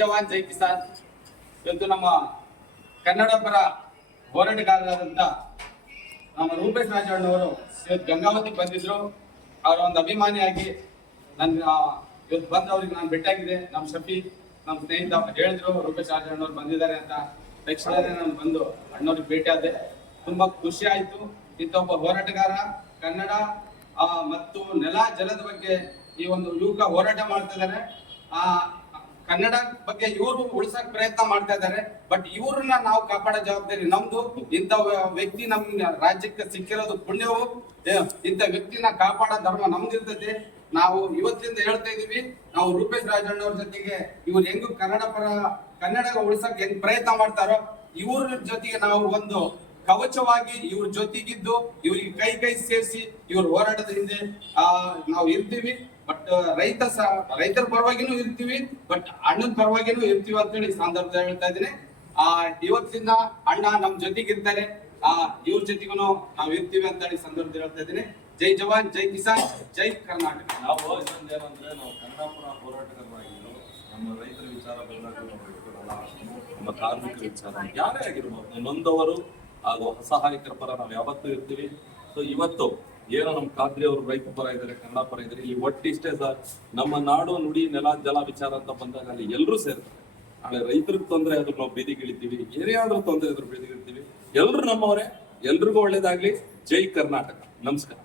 ಜವಾನ್, ಜೈ ಕಿಸಾನ್. ಇವತ್ತು ನಮ್ಮ ಕನ್ನಡ ಪರ ಹೋರಾಟಗಾರರಾದಂತ ನಮ್ಮ ರೂಪೇಶ್ ರಾಜಣ್ಣವರು ಇವತ್ತು ಗಂಗಾವತಿ ಬಂದಿದ್ರು. ಅವರ ಒಂದು ಅಭಿಮಾನಿಯಾಗಿ ನನ್ನ ಇವತ್ತು ಬಂದು ಅವ್ರಿಗೆ ನಾನು ಭೇಟಿಯಾಗಿದೆ ನಮ್ಮ ಶಫಿ, ನಮ್ಮ ಸ್ನೇಹಿತ ಹೇಳಿದ್ರು, ರೂಪೇಶ್ ರಾಜಣ್ಣವ್ರು ಬಂದಿದ್ದಾರೆ ಅಂತ. ತಕ್ಷಣ ನಾನು ಬಂದು ಅಣ್ಣವ್ರಿಗೆ ಭೇಟಿ ಆದೆ. ತುಂಬಾ ಖುಷಿ ಆಯ್ತು. ಇಂಥ ಒಬ್ಬ ಹೋರಾಟಗಾರ, ಕನ್ನಡ ಮತ್ತು ನೆಲ, ಜಲದ ಬಗ್ಗೆ ಈ ಒಂದು ಯುವಕ ಹೋರಾಟ ಮಾಡ್ತಿದ್ದಾರೆ ಆ ಕನ್ನಡ ಬಗ್ಗೆ ಇವರು ಉಳಿಸಕ್ ಪ್ರಯತ್ನ ಮಾಡ್ತಾ ಇದ್ದಾರೆ. ಬಟ್ ಇವ್ರನ್ನ ನಾವು ಕಾಪಾಡೋ ಜವಾಬ್ದಾರಿ ನಮ್ದು. ಇಂಥ ವ್ಯಕ್ತಿ ನಮ್ ರಾಜ್ಯಕ್ಕೆ ಸಿಕ್ಕಿರೋದು ಪುಣ್ಯವು. ಇಂಥ ವ್ಯಕ್ತಿನ ಕಾಪಾಡೋ ಧರ್ಮ ನಮ್ದಿರ್ತದೆ ನಾವು ಇವತ್ತಿಂದ ಹೇಳ್ತಾ ಇದೀವಿ, ನಾವು ರೂಪೇಶ್ ರಾಜಣ್ಣವ್ರ ಜೊತೆಗೆ ಇವ್ರು ಹೆಂಗು ಕನ್ನಡ ಪರ ಕನ್ನಡ ಉಳಿಸಕ್ ಹೆಂಗ್ ಪ್ರಯತ್ನ ಮಾಡ್ತಾರೋ, ಇವ್ರ ಜೊತೆಗೆ ನಾವು ಒಂದು ಕವಚವಾಗಿ ಇವ್ರ ಜೊತೆಗಿದ್ದು ಇವ್ರಿಗೆ ಕೈ ಕೈ ಸೇರಿಸಿ ಇವ್ರ ಹೋರಾಟದ ಹಿಂದೆ ಆ, ನಾವು ಇರ್ತೀವಿ. ಬಟ್ ರೈತ ಸಹ ರೈತರ ಪರವಾಗಿನೂ ಇರ್ತೀವಿ. ಬಟ್ ಅಣ್ಣನ ಪರವಾಗಿನೂ ಇರ್ತೀವಿ ಅಂತ ಹೇಳಿ ಸಂದರ್ಭದಲ್ಲಿ ಹೇಳ್ತಾ ಇದ್ದೀನಿ. ಆ ಇವತ್ತಿನ ಅಣ್ಣ ನಮ್ ಜೊತೆಗಿರ್ತಾರೆ. ಆ, ಇವ್ರ ಜೊತೆಗೂ ನಾವು ಇರ್ತೀವಿ ಅಂತ ಹೇಳಿ ಸಂದರ್ಭದಲ್ಲಿ ಹೇಳ್ತಾ ಇದ್ದೀನಿ. ಜೈ ಜವಾನ್, ಜೈ ಕಿಸಾನ್, ಜೈ ಕರ್ನಾಟಕ. ನಾವು ಇನ್ನೊಂದೇನಂದ್ರೆ ನಾವು ಕನ್ನಡಪುರ ಹೋರಾಟಗಾರರಾಗಿದ್ದು, ನಮ್ಮ ರೈತರ ವಿಚಾರ ಬಿಟ್ಕೊಡಲ್ಲ. ನಮ್ಮ ಕಾರ್ಮಿಕರ ವಿಚಾರ. ಯಾರೇ ಆಗಿರ್ಬೋದು, ನೊಂದವರು ಹಾಗೂ ಅಸಹಾಯಕರ ಪರ ನಾವು ಯಾವತ್ತೂ ಇರ್ತೀವಿ. ಸೊ ಇವತ್ತು ಏನೋ ನಮ್ಮ ಖಾದ್ರಿ ಅವರು ರೈತ ಪರ ಇದ್ದಾರೆ, ಕನ್ನಡ ಪರ ಇದ್ದಾರೆ ಇಲ್ಲಿ ಒಟ್ಟಿಷ್ಟೇ ಸರ್ ನಮ್ಮ ನಾಡು, ನುಡಿ, ನೆಲ, ಜಲ ವಿಚಾರ ಅಂತ ಬಂದಾಗ ಅಲ್ಲಿ ಎಲ್ಲರೂ ಸೇರ್ತಾರೆ. ನಾಳೆ ರೈತರಿಗೆ ತೊಂದರೆ ಆದ್ರೂ ನಾವು ಬೀದಿಗಿಳಿತೀವಿ ಏನೇ ಆದ್ರೂ ತೊಂದರೆ ಆದ್ರೂ ಬೀದಿಗಿಳಿತೀವಿ ಎಲ್ರು ನಮ್ಮವರೇ, ಎಲ್ರಿಗೂ ಒಳ್ಳೇದಾಗ್ಲಿ. ಜೈ ಕರ್ನಾಟಕ. ನಮಸ್ಕಾರ.